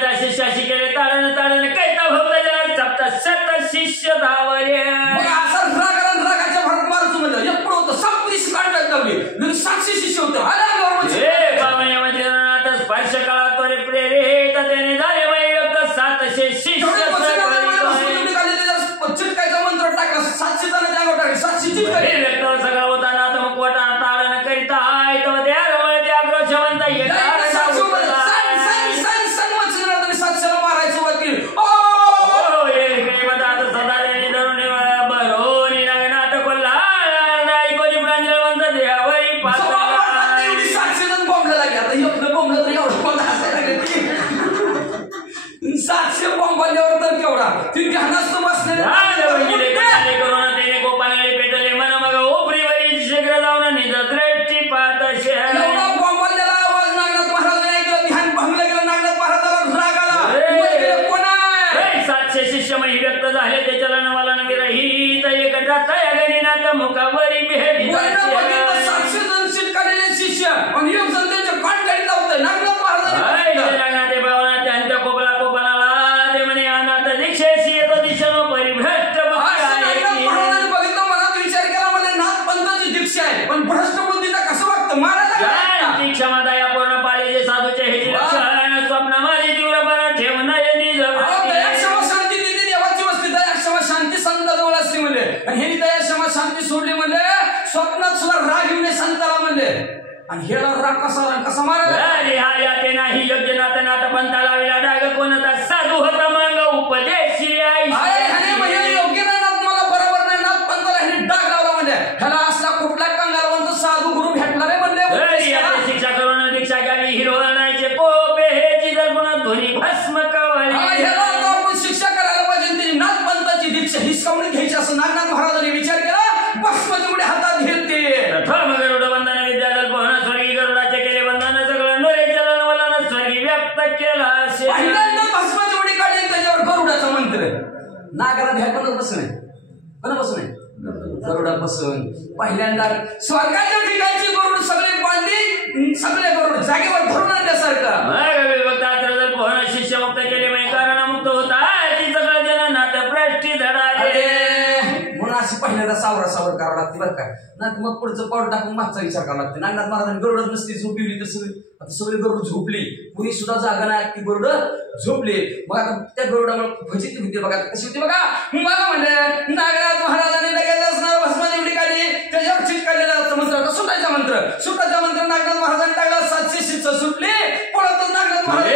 त्या शिष्याशी केले ताडण कैता भक्त शिष्य धावले. मग असं रागाच्या भरात मारायचं म्हणलं एक पुढं होतं सापरीस काढण्यात लावली 700 शिष्य होते आल्यावर हे पावणे वचनात स्पर्श कळा त्वरे प्रेरित त्याने झाले वैयक्त 700 शिष्य चिटकायचा मंत्र टाका 700 जणांच्या अंगावर टाका 700 चिटकाय हे व्यक्त सगळं होताना तर मग कोटा ताडण करीता आहे तर त्या रमळ त्या आक्रोशवंत येतात मारायचं वकील सातशे बॉम्बाल्यावर तर केवढा ती ध्यानात बसले पेटले म्हणा मग ओपरीवरील शीघ्र लावून निद्रेची पाहत बॉम्बाल्याला आवाज नागनाथ महाराजांनी ऐकलं ध्यान भंगलं गेलं नागनाथ महाराजाला राग आला कोण आहे 700 शिष्य मग व्यक्त झाले ते चलन वलन विरहित एक जाता गणिनाथ मुखावरी भेट 700 जण शिटकालेले शिष्य आणि एक जण त्यांच्या कांड्यात लावतंय नागनाथ महाराजांनी त्यांच्या कोपला कोपलाला ते म्हणे अनाथ दीक्षेशी येतो दिशेनो परिभ्रष्ट महाराजांनी बघितलं मनात विचार केला म्हणजे नाथ पंथाची दीक्षा आहे पण भ्रष्ट बुद्धीचा कसं वागतं महाराज क्षमा दया पूर्ण पाळीचे साधूचे हे लक्षण स्वप्न माझी तीव्रपणा ठेवून दया क्षमा शांती दिली देवाची वस्ती दया क्षमा शांती संताजवळ असली म्हणले आणि हे दया क्षमा शांती सोडली म्हणले स्वप्नात सुद्धा राग येऊन संताला म्हणले आणि हेला राग कसा मारा ते नाही योग्य नात नात पंथा लाविला डाग कोणता साधू होता मग उपदेशी योग्य नाही नाथ मला बरोबर नाही नाथ पंथाला ह्याने डाग लावला म्हणजे ह्याला असला कुठला कंगालवंत साधू गुरु भेटला रे म्हणले शिक्षा करून दीक्षा घ्यावी हिरवणाचे पोपे हे जिजल पुन्हा ध्वनी भस्म कवळी शिक्षा करायला पाहिजे तिने नाथ पंथाची दीक्षा हिसकावून घ्यायची असं नागनाथ महाराजांनी विचार केला भस्म तेवढे हातात घेतले प्रथम गरुड बंधन विद्याधर पोहण स्वर्गी गरुडाचे केले बंधन सगळं नोरे चलन वलन स्वर्गी व्यक्त केला पहिल्यांदा भस्माची उडी काढली त्याच्यावर गरुडाचा मंत्र नागाला ध्यान बसणे गरुडा बसून पहिल्यांदा स्वर्गाच्या ठिकाणची गरुड सगळे बांधली सगळे गरुड जागेवर धरून आणल्यासारखं पोहण शिष्य मुक्त केले म्हणजे कारण मुक्त होता ती सगळं जण नातं प्रष्टी धडाले म्हणून अशी पहिल्यांदा सावर करावं लागते बरं का ना मग पुढचं पाऊल टाकून मागचा विचार करावा लागते नागनाथ महाराजांनी गरुडच नसती झोपली तर सगळी गरुड झोपली कुणी सुद्धा जागा नाही ती गरुड झोपली मग आता त्या गरुडामुळे फजिती होती बघा कशी होती बघा म्हणले नागनाथ महाराजांनी लगेच असणार भस्माची उडी काढली त्याच्यावर चिटकालेला मंत्र सुटाचा मंत्र नागनाथ महाराजांनी टाकला 700 शिष्य सुटले पळतच नागनाथ महाराज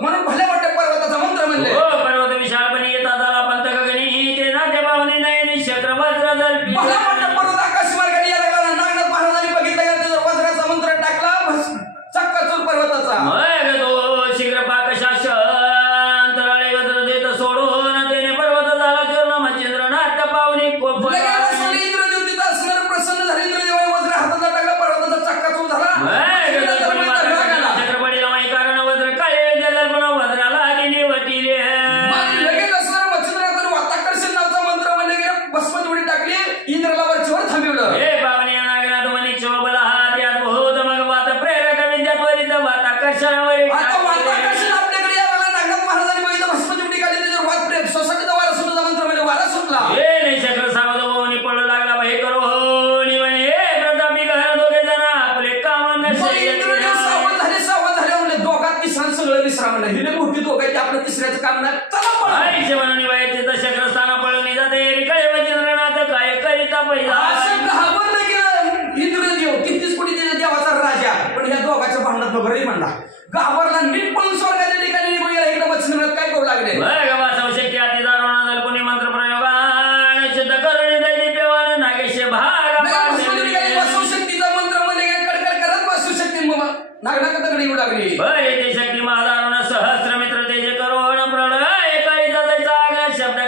म्हणून भले मोठ्या पर्वताचा मंत्र म्हणले पर्वत विशाळपणे येतात आला पंत गगनी ते नाट्य पावने नयनी शक्र वज्र जल्पी भला मोठा पर्वत आकाश मार्गाने यायला लागला नागनाथ महाराजांनी बघितलं का त्याचा वज्राचा मंत्र टाकला चक्काचूर पर्वताचा मग तो शीघ्र पाक अंतराळे वज्र देत सोडून त्याने पर्वत झाला किरण मच्छिंद्र नाट्य पावने कोप इंद्रदेव तिथं असणार प्रसन्न झाले इंद्रदेवाने वज्र हाताचा टाकला पर्वताचा चक्काचूर झाला इंद्राला वरचीवर थांबवलं हे पावने नागनाथ मनी चोबला हात यात होत मग वात प्रेरक विद्यात वरित वाताकर्षणावर आता वाताकर्षण आपल्याकडे यायला नागनाथ महाराजांनी बघितलं भस्माची उडी काढली त्याच्यावर वात प्रेम सोसायटीचा वारा सुटला मंत्र म्हणजे वारा सुटला हे नाही शक्र सावध होऊन पडू लागला हे करो होणी म्हणे हे प्रतापी घर दोघे जण आपले काम सावध झाले म्हणजे दोघात तिसरा सगळं विसरा म्हणलं हिने मोठी दोघांची आपलं तिसऱ्याचं काम नाही चला आईचे म्हणून वयाचे तर शक्र स्थाना पळून जाते रिकाळे वचिंद्रनाथ काय करिता पहिला इंद्रदेव कितीच कोटी देवाचा राजा पण ह्या दोघांच्या भांडणात घरी म्हणला घाबरला नीट पण स्वर्गाच्या ठिकाणी इकडे वचनात काय करू लागले शक्ती अति दारुण पुणे मंत्र प्रयोगान सिद्ध करून दैनी पेवान नागेश भाग शक्तीचा मंत्र मध्ये कडकड करत वासू शक्ती नागनाकडे येऊ लागली बरे ते शक्ती महादारुण सहस्र मित्र तेजे करोण प्रणय करिता जागा शब्द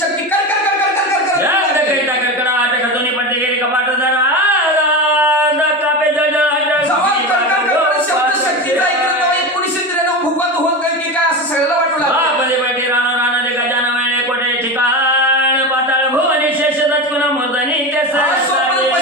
शक्ती कर कपाट जरा स्वप्नात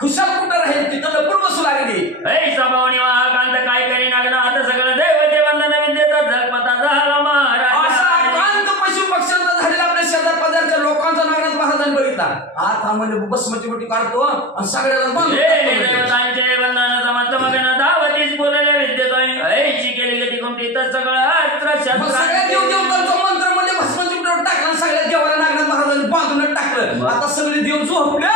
खुशाल कुठं राहील तिथं लपून बसू लागली. ऐसा भावनी महाकांत काय करी नागना आता सगळं दैवते वंदन विद्येचा जगपता झाला महाराज. असा कांत पशु पक्ष्यांचा झालेला आपल्या शेजार पाजारच्या लोकांचा नागनाथ महाराजांनी बघितला. आता म्हणजे भस्माची बोटी काढतो आणि सगळ्याला देवतांचे वंदन समस्त मगन धावतीच बोलले विद्येत ऐशी केली गती कोणती तर सगळं अस्त्र सगळ्या देवदेवतांचा मंत्र म्हणजे भस्माची बोटीवर टाकला. सगळ्या देवाला नागनाथ महाराजांनी बांधून टाकलं. आता सगळे देव झोपले.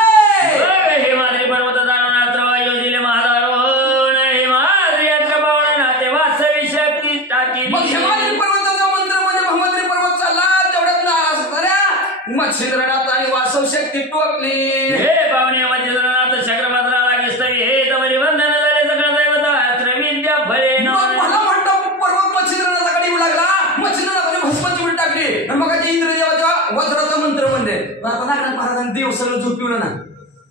हे माद्री पर्वत दारुण अस्त्र वायू दिले महादारोहण हे महाद्रियाच्या पावणे नाते वास्तवी शक्ती टाकी. मग हिमालय पर्वताचा मंत्र म्हणजे भ्रमंत्री पर्वत चालला तेवढ्यात मच्छिंद्रनाथ आणि वासव शक्ती टोकली. हे पावणे मच्छिंद्रनाथ चक्रपात्रा लागेस तरी हे तमरी वंदन झाले सगळं दैवता अस्त्र विद्या फळे मला म्हणतो पर्वत मच्छिंद्रनाथाकडे येऊ लागला. मच्छिंद्रनाथाने भस्माची बोट टाकली आणि मग इंद्रदेवाच्या वज्राचा मंत्र म्हणले. आता नागनाथ महाराजांनी देव सगळं झोपवलं ना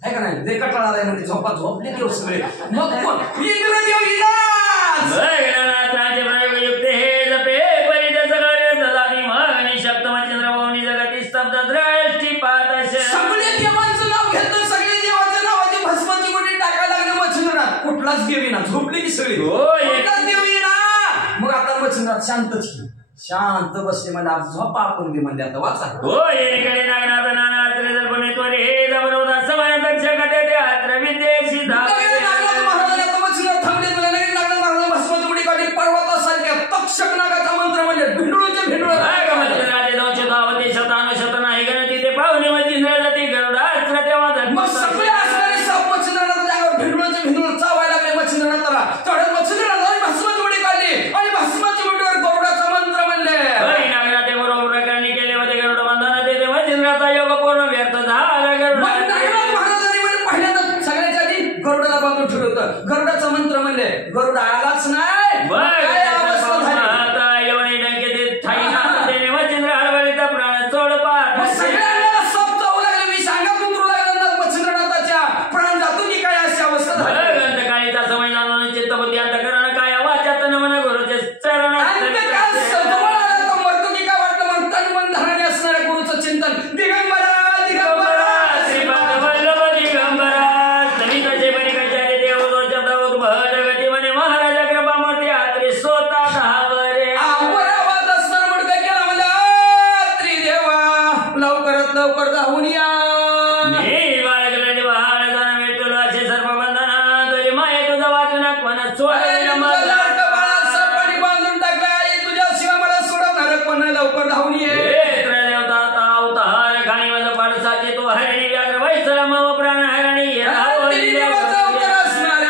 आहे का नाही. ते कटाळा आलाय म्हणजे झोपा झोपले देव सगळे. मग इंद्रदेव इलाज गणनाथांचे प्रयोगयुक्त हे जपे परिते सगळे ददाती मग शक्त मच्छिंद्र भवनी जगती स्तब्ध दृष्टीपात सगळे देवांचं नाव घेतलं. सगळे देवाच्या नावाची भस्माची बोटी टाकायला लागले. मच्छिंद्रनाथ कुठलाच देव येणार झोपली की सगळी कुठलाच देव येणार. मग आता मच्छिंद्रनाथ शांतच शांत बसले म्हणजे आज झोपा आपण घे म्हणजे आता वाचा. हो येणीकडे नागनाथ नाना जर कोणी त्वरे हे जबरवता समय दक्ष कटे ते अत्र विद्येशी नागनाथ महाराजांनी आता मच्छिंद्रनाथ थांबले. तुला नवीन नागनाथ महाराज भस्माची बोटी काढली. पर्वतासारख्या तक्षक नागाचा मंत्र म्हणजे भिंडूळचे भिंडूळ राजे 200 धावते शतानु शत नाही गणती ते पाहुणे मच्छिंद्र जाती गरुडा अस्त्र तेव्हा मग सगळे असणारे साप मच्छिंद्रनाथ जागेवर भिंडूळचे भिंडूळ चावायला लागले. मच्छिंद्रनाथाला तेवढ्यात मच्छिंद्रनाथाने भस्माची बोटी काढली आणि भस्माची बोटीवर गरुडाचा मंत्र म्हणले. नागनाथे बरोबर प्रकरणी केले होते गरुड बंधन देते मच्छिंद्राचा योग पूर्ण व्यर्थ झाला. नागनाथ महाराजांनी म्हणजे पहिल्यांदा सगळ्याच्या आधी गरुडाला बांधून ठेवलं होतं. गरुडाचा मंत्र म्हणले. गरुड आलाच नाही. काय अवस्था झाली. मच्छिंद्र हळवळीचा प्राण सोड पाहत सगळ्यांना सब जाऊ लागले. मी सांगा उतरू लागले मच्छिंद्रनाथाच्या प्राण जातो की काय अशी अवस्था झाली. ग्रंथकाळीचा समय जाणून चित्तबुद्धी अंतकरण काय वाचात नमन गुरुचे चरण असणाऱ्या गुरुचं चिंतन. दिगंबरा दिगंबरा श्रीपाद वल्लभ दिगंबरा सविताचे बरी कशाले देवदोच्या प्रभुत भजगती म्हणे महाराजा कृपा मूर्ती आत्री स्वतः धावरे आवाज असणार मुडका केला मला. त्रिदेवा लवकरात लवकर धावून या. बाळगले बाळ जण भेटलो असे सर्व बंधना तरी माये तुझा वाचून कोण सोडले बांधून टाकला. तुझ्या शिवाय मला सोडवणार कोण लवकर धावून ये.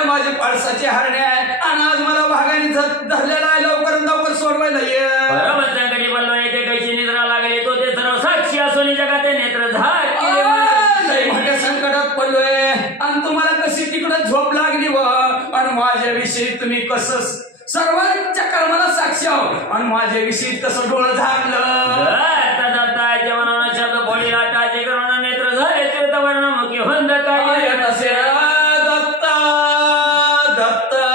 माझी पाळसाची हरणे आहे आणि आज मला भागाने धरलेला आहे. लवकर लवकर सोडवायला ये. परमचंकटी बोललो येते कैशी निद्रा लागली तो ते सर्व साक्षी असून जगाते नेत्र झाले. मोठ्या संकटात पडलोय आणि तुम्हाला कशी तिकडं झोप लागली व आणि माझ्याविषयी तुम्ही कसं सर्वांच्या कर्माला साक्षी आहो आणि माझ्याविषयी कसं डोळं झाकलं. जेवणाला शब्द भोळी राटाचे करून नेत्र झाले तीर्थवर्ण मुखी होंद काय दत्ता दत्ता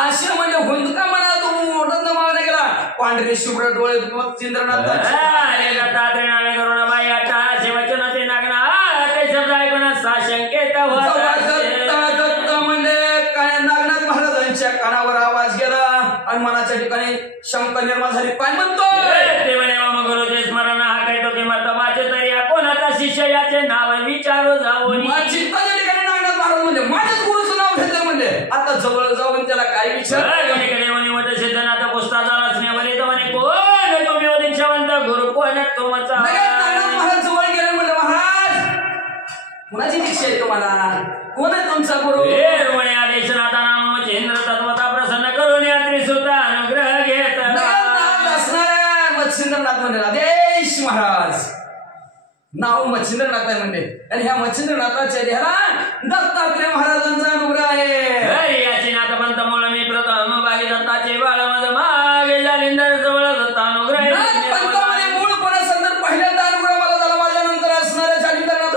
असे म्हणजे हुंदका म्हणा तू मोठा मावला गेला. पांढरे शुभ्र डोळे मच्छिंद्रनाथाचे नावे करून बाई अट्टा शिवचन ते नागना ते शब्द ऐकून साशंकेत दत्त म्हणजे काय नागनाथ महाराजांच्या कानावर आवाज गेला आणि मनाच्या ठिकाणी शंका निर्माण झाली. काय म्हणतो ते म्हणे मग गुरुचे स्मरण हा काय तो किंमत वाचे तरी कोणाचा शिष्य याचे नाव विचारू जाऊन चित्ताच्या ठिकाणी नागनाथ महाराज म्हणजे माझ्याच गुरुचं नाव घेतलं म्हणजे आता जवळ जाऊन त्याला काय विचार मोठे सिद्धनाथ पुस्तकाला स्नेहवरी तर म्हणे कोण तुम्ही हो दीक्षावंत गुरु कोण तुमचा महाराज जवळ गेले म्हणलं महाराज कुणाची दीक्षा आहे तुम्हाला कोण आहे तुमचा गुरु. म्हणे आदेशनाथा नाम मच्छिंद्र तत्वता प्रसन्न करून यात्री सुद्धा अनुग्रह घेत असणाऱ्या मच्छिंद्रनाथ म्हणजे आदेश महाराज नाव मच्छिंद्रनाथ आहे म्हणजे आणि ह्या मच्छिंद्रनाथाच्या देहाला दत्तात्रय महाराजांचा अनुग्रह आहे. याची नाथपंत मुळ मी प्रथम बागी दत्ताचे बाळ मध मागे जालिंदर जवळ दत्ता अनुग्रह मूळ कोणासंदर पहिल्यांदा अनुग्रह मला झाला माझ्या नंतर असणाऱ्या जालिंदरनाथ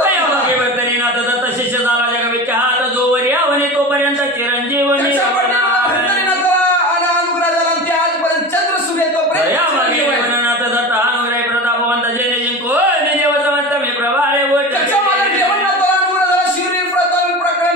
नाथ दत्त शिष्य झाला जगविख्यात जोवर यावने तोपर्यंत चिरंजीवनी अनुग्रह झाला ते आजपर्यंत चंद्र सूर्य तोपर्यंत नाथ दत्त अनुग्रह प्रतापवंत जय जिंको देवसवंत मी प्रभारे अनुग्रह झाला शिवरी प्रथम प्रकरण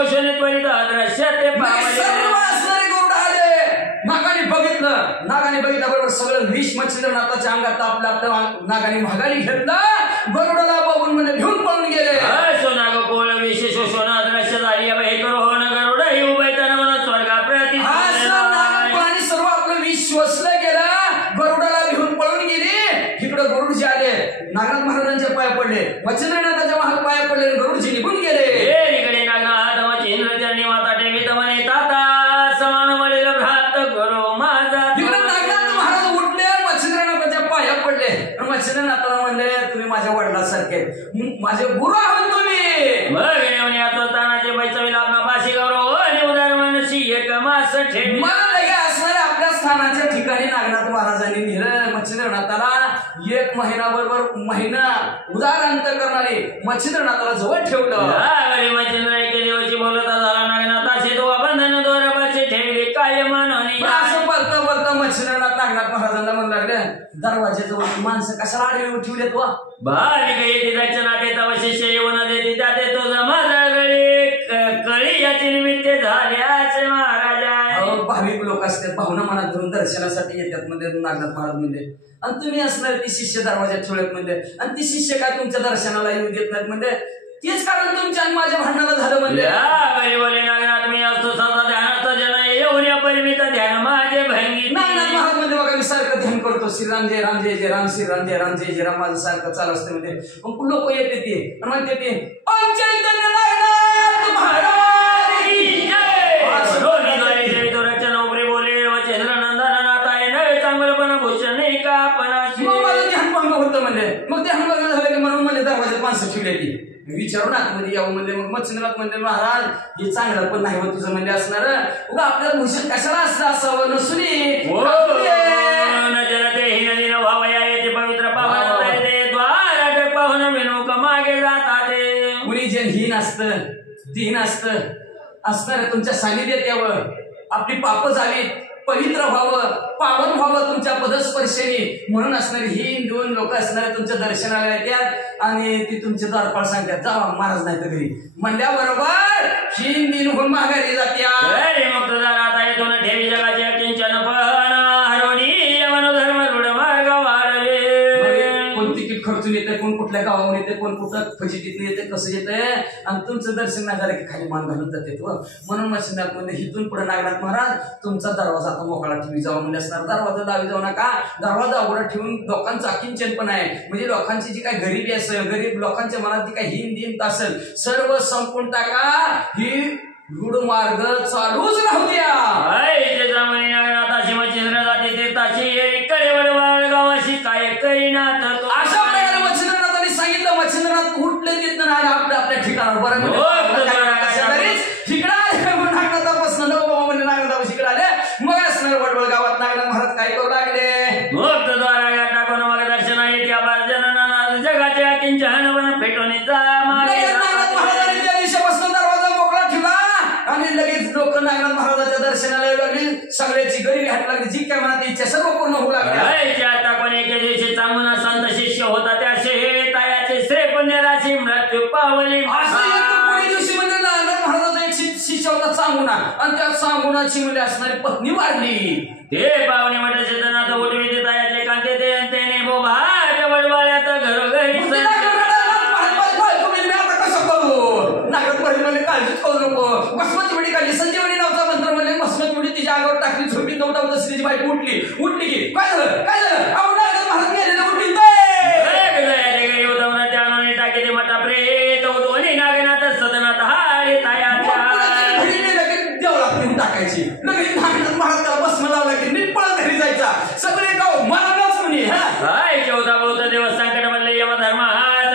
शोषणे त्वरित दृश्य ते सर्व असणारे गरुड आले. नागाने बघितल्याबरोबर सगळं विष मच्छिंद्रनाथाच्या अंगात आपल्या नागाने महागाने घेतलं. गरुडाला बघून म्हणजे घेऊन पळून गेले. सोनाग कोळ विष शोषण दृश्य झाली बाई करोहन गरुड ही उभयताना म्हणून स्वर्गा प्रति नागपाणी सर्व आपलं विष शोषलं गेलं. गरुडाला घेऊन पळून गेली. इकडे गरुडजी आले, नागनाथ महाराजांच्या पाया पडले, मच्छिंद्रनाथाच्या पाया पडले, गरुडजी निघून गेले. इकडे नागनाथ मच्छिंद्र त्यांनी माता ठेवीत म्हणे ताता समान म्हणेल भ्रात करो माझा. तिकडे नागनाथ महाराज उठले, मच्छिंद्रनाथाच्या पाया पडले. मच्छिंद्रनाथाला म्हणले तुम्ही माझ्या वडिलांसारखे, माझे गुरु आहोत तुम्ही. मग आता तानाचे पैसे लाभना पाशी गौरव आणि उदार मनशी एक मास ठेवी. मला लगे असणाऱ्या आपल्या स्थानाच्या ठिकाणी नागनाथ महाराजांनी नेलं. मच्छिंद्रनाथाला एक महिना उदार अंत करणारे मच्छिंद्रनाथाला जवळ ठेवलं. मच्छिंद्र एके दिवशी बोलता झाला नागनाथाशी तो बंधन दोरबाची ठेवली काय म्हणून. असं बोलता मच्छिंद्रनाथ नागनाथ महाराजांना म्हणू लागले दरवाज्याजवळ माणसं कशाला आडवी ठेवलेत वा. भाविक येते दक्षिणा देता वशिष्य येऊन देते त्याते तुझा माझा कळी याची निमित्त झाल्याचे महाराजा. भाविक लोक असतात, भावना मनात धरून दर्शनासाठी येतात म्हणजे नागनाथ महाराज म्हणजे. आणि तुम्ही असणार ती शिष्य दरवाज्यात ठेवलेत म्हणजे, आणि ती शिष्य काय तुमच्या दर्शनाला येऊ देत नाहीत म्हणजे, तेच कारण तुमच्या आणि माझ्या भांडणाला झालं म्हणजे. बोले नागनाथ मी असतो सदा ध्यानात जन येऊन या परिमित ध्यान माझे भंगी. नागनाथ महाराज म्हणजे बघा मी सारखं ध्यान करतो श्रीराम जय राम जय जय राम श्रीराम जय राम जय जय राम माझं सारखं चालू असतं म्हणजे. मग लोक येते ते म्हणते ते ओम चैतन्य नागनाथ महाराज मग ते हंगाम झालं की म्हणून म्हणजे दरवाज्यात माणसं ठेवली ती विचारून आतमध्ये यावं म्हणजे. मग मच्छिंद्रनाथ म्हणजे महाराज हे चांगलं पण नाही होत तुझं म्हणजे असणार उगा आपल्याला भूषण कशाला असं असावं नसुनी पवित्र पावन पाहून विनोक मागे जातात. कुणी जे हीन असतं दीन असणार तुमच्या सानिध्यात यावं, आपली पाप झाली पवित्र व्हावं, पावन व्हावं तुमच्या पदस्पर्शेने म्हणून असणारे ही दोन लोक असणारे तुमच्या दर्शनाला येतात आणि ती तुमचे द्वारपाळ सांगतात जावा महाराज नाही तर घरी म्हणल्याबरोबर हीन दिन होऊन माघारी जात्या. मुक्त आता येतो ठेवी जगाचे किंचन हरवणी धर्म रूढ मार्ग वाढले. कोण तिकीट खर्चून येते, कोण कुठल्या गावावर येते, कोण कुठं फजितीतून येते, कसं येते आणि तुमचं दर्शन नाही झालं की खाली मान घालून जाते. म्हणून मच्छिंद्रनाथ म्हणजे हिथून पुढे नागनाथ महाराज तुमचा दरवाजा आता मोकळा ठेवी जावा म्हणजे असणार. दरवाजा दावी जाऊ नका, दरवाजा उघडा ठेवून लोकांचं अकिंचन पण आहे म्हणजे लोकांची जी काही गरिबी असेल, गरीब लोकांच्या मनात जी काही हीन दीनता असेल सर्व संपून टाका. ही रूढ मार्ग चालूच राहू द्या. मच्छिंद्र जाते तीर्थाची कळेवर गावाशी काय करीना अशा प्रकारे मच्छिंद्रनाथांनी सांगितलं. मच्छिंद्रनाथ उठले तिथं आपल्या आपल्या ठिकाणावर बरं नागनाथापासून बाबा म्हणजे नागनाथापाशी आले. मग असणार वडवळ गावात नागनाथ महाराज काय करू लागले. मुक्त द्वारा टाकून मग दर्शना येते आभार जनना जगाच्या किंचन पेटून नागनाथ महाराजांनी त्या दिवसापासून दरवाजा मोकळा ठेवला आणि लगेच लोक नागनाथ महाराजांच्या दर्शनाला येऊ लागली. सगळ्याची गरिबी हात लागली, जी काय मनात इच्छा सर्व पूर्ण होऊ लागली. आता पण एके दिवशी चांगला संत शिष्य होता त्याचे तायाचे श्रे पुण्यराशी मृत्यू पावली. दिवशी म्हणजे नागनाथ महाराजाचा एक शिष्य होता चांगुणा आणि त्या चांगुणाची म्हणजे असणारी पत्नी वाढली. ते पावणे म्हटलं शेतनाथ उठवी तायाचे कांते त्याने बोभाच्या वडवाळ्यात घरोघरी नागनाथ महाराज काळजीच करू नको. भस्मती वडी काढली, संजीवनी नावचा मंत्र म्हणजे भस्मती वडी तिच्या अंगावर टाकली, झोपी नवता स्त्रीची बायको उठली की काय झालं नागनाथ महाराज गेलेलं उठली टाके ते मटा प्रेत दोन्ही नागनाथ सदनात हारे तायाच्या देवळात टाकायची. लगेच नागनाथ महाराज त्याला भस्म लावला की नीट पळत घरी जायचा. सगळे गाव मरणाच म्हणे. हाय चौदा बौद्ध दिवस संकट म्हणले यमधर्म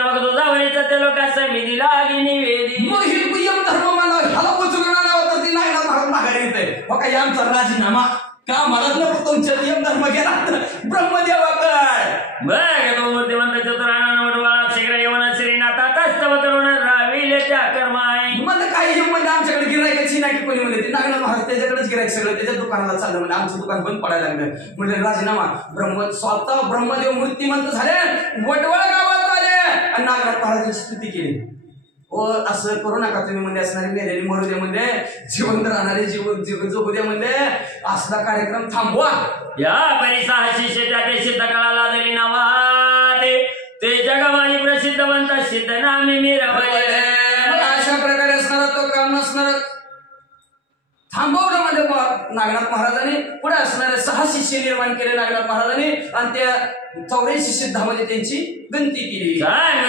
मग तो जावळीचा ते लोकांचा विधी लागी निवेदी. मग ही यमधर्म मला ह्याला उचलून आणावं तर ती नागनाथ महाराज माघारी येते. हो काय आमचा राजीनामा का म्हणत नको तुमच्या यमधर्म गेला ब्रह्मदेवाकडे. बघ तो मूर्तिमंत चतुराणा शीघ्र येऊन श्रीनाथा तस्तव करून राविले त्या कर्माय. म्हणजे काही म्हणजे आमच्याकडे गिरायकाची नाही कोणी म्हणले ते नागनाथ महाराज त्याच्याकडेच गिरायक सगळं त्याच्या दुकानाला चाललं म्हणजे आमचं दुकान बंद पडायला लागलं. म्हणजे राजीनामा स्वतः ब्रह्मदेव मूर्तिमंत झाले, वडवळ गावात आले आणि नागनाथ महाराजांची स्तुती केली. ओ असं करू नका तुम्ही म्हणजे असणारे मेलेली मरू दे म्हणजे जिवंत राहणारे जीवन जगू दे म्हणजे असला कार्यक्रम थांबवा. या परिसहाशी शेताते सिद्ध कळाला दिली नावा ते जग माझी प्रसिद्ध बनता सिद्ध नामी मीरा अशा प्रकारे असणारा तो काम नसणार थांबवलं म्हणजे नागनाथ महाराजांनी पुढे असणारे 6 शिष्य निर्माण केले नागनाथ महाराजांनी आणि त्या 84 सिद्धामध्ये त्यांची गणती केली.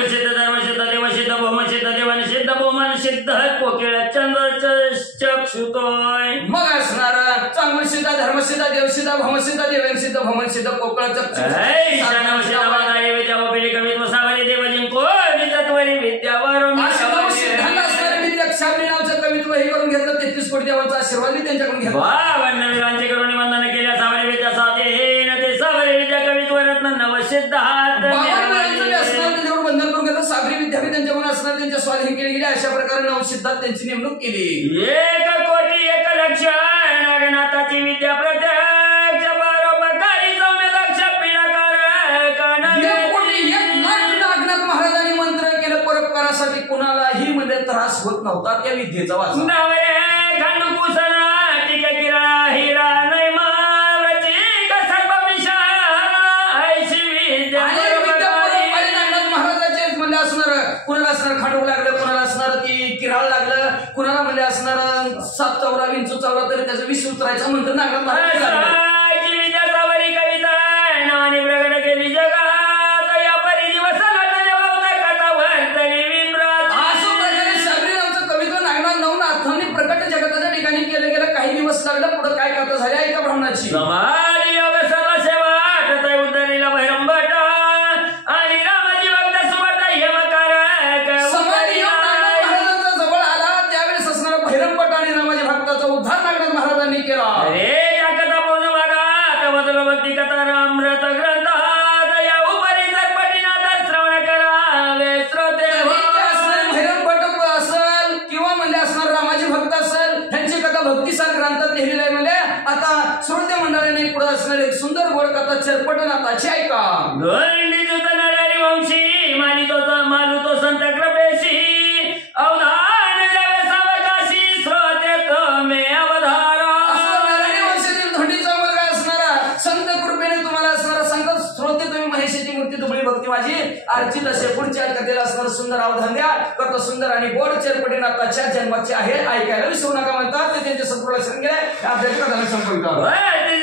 सिद्ध धर्मसिद्ध देवसिद्ध भौमसिद्ध देवानसिद्ध भौमानसिद्ध कोकिळ चंद्र चक्षुतोय. मग असणार चांगलसिद्ध धर्मसिद्ध देवसिद्ध भौमसिद्ध देवानसिद्ध भौमसिद्ध कोकळ कवित्व हे करून घेतलं 33 कोटी देवांचा आशीर्वाद मी त्यांच्याकडून घेतला. वीरांची करुणी वंदन केल्या सावरी विद्या साधे ते सावरी विद्या कवित्व रत्न नवसिद्ध बंधन करून घेतलं. सागरी विद्या त्यांच्याकडून असणार त्यांच्या स्वाधीन केली गेली. अशा प्रकारे नवसिद्धात त्यांची नेमणूक केली. 1 कोटी 1 लक्ष नागनाथाची विद्या प्रत्यक्ष परोपकारी सौम्य लक्ष पिढाकार 1 कोटी 1 लाख नागनाथ महाराजांनी मंत्र केलं परोपकारासाठी. कुणालाही मध्ये त्रास होत नव्हता त्या विद्येचा वाचा. कुणाला असणार खांडू लागलं, कुणाला असणार ती किराळ लागलं, कुणाला म्हणजे असणार 7 चौरा विंचू चावला तरी त्याचं 20 उतरायचं म्हणतं नागनाथ महाराज कविता नावाने प्रगट केली जगात या परिदिवस कविता नागनाथ नवनाथांनी प्रकट जगताच्या ठिकाणी केलं गेलं. काही दिवस लागलं पुढे काय कथा झाली ऐका ब्राह्मणाची. श्रोते मंडळाने पुढे असणारे सुंदर गोड कथा चरपटनाथाची ऐका. वंशी मालू तो संत कृपेशी अवधान जावे सावकाशी श्रोते तमे अवधारा. वंशातील धोंडीचा मुलगा असणारा संत कृपेने तुम्हाला असणारा संत श्रोते तुम्ही महेशाची मूर्ती दुबळी भक्ती माझी अर्चित असे पुढच्या कथेला असणार सुंदर अवधान द्या. करतो सुंदर आणि गोड चरपटीनाथाच्या जन्माचे आहे ऐकायला विसरू नका म्हणतात. ते त्यांच्या सत्पुरुषाला गेले आपल्या कथाला संपवितात.